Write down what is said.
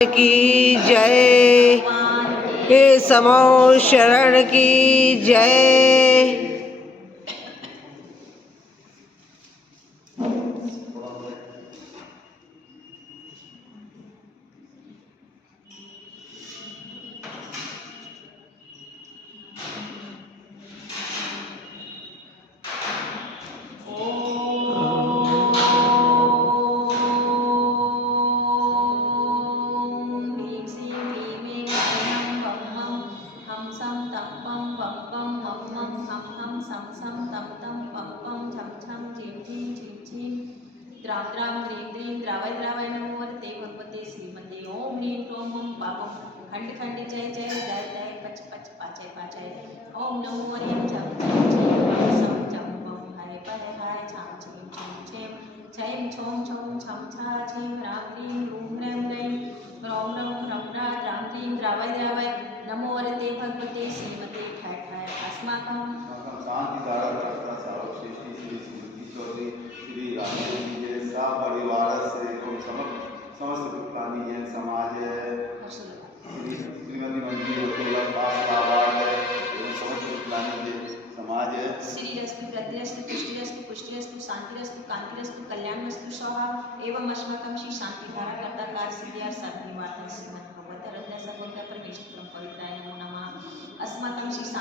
की जय। हे समो शरण की जय। द्रां द्रां द्रीं द्रीं द्रावय द्रावय नमो वरते भगवते श्रीमते ओम ह्रीं क्रों मं पापं खंड खंड जय जय जय जय पच पच पाचय पाचय ओम नमो हरिं झं झं झीं वं सं जं वं हय पय हाय छां छीं छूं छें छैं छौं छौं छं छा छीं ह्रां ह्रीं ह्रूं ह्रैं ह्रैं ह्रौं ह्रौं ह्रं ह्रा द्रां द्रीं द्रावय द्रावय नमो वरते भगवते श्रीमते ठय ठय अस्माकं श्री रामदेव जी के सा परिवार से एवं समस्त पुत्रानी जैन समाज श्री श्रीमती मंदिर रसोला शास्त्रावाद एवं समस्त पुत्रानी जैन समाज श्रीरस्तु वृद्धिरस्तु पुष्टिरस्तु पुष्टिरस्तु शांतिरस्तु कांतिरस्तु कल्याणमस्तु स्वाहा एवं अस्माकं श्री शांतिधारा कर्ता कार सिद्धियार सर्वनिवारण श्रीमद् भगवत रत्न सगोत्र परमेश्वरं पवित्राय नमो नमः अस्माकं श्री शांति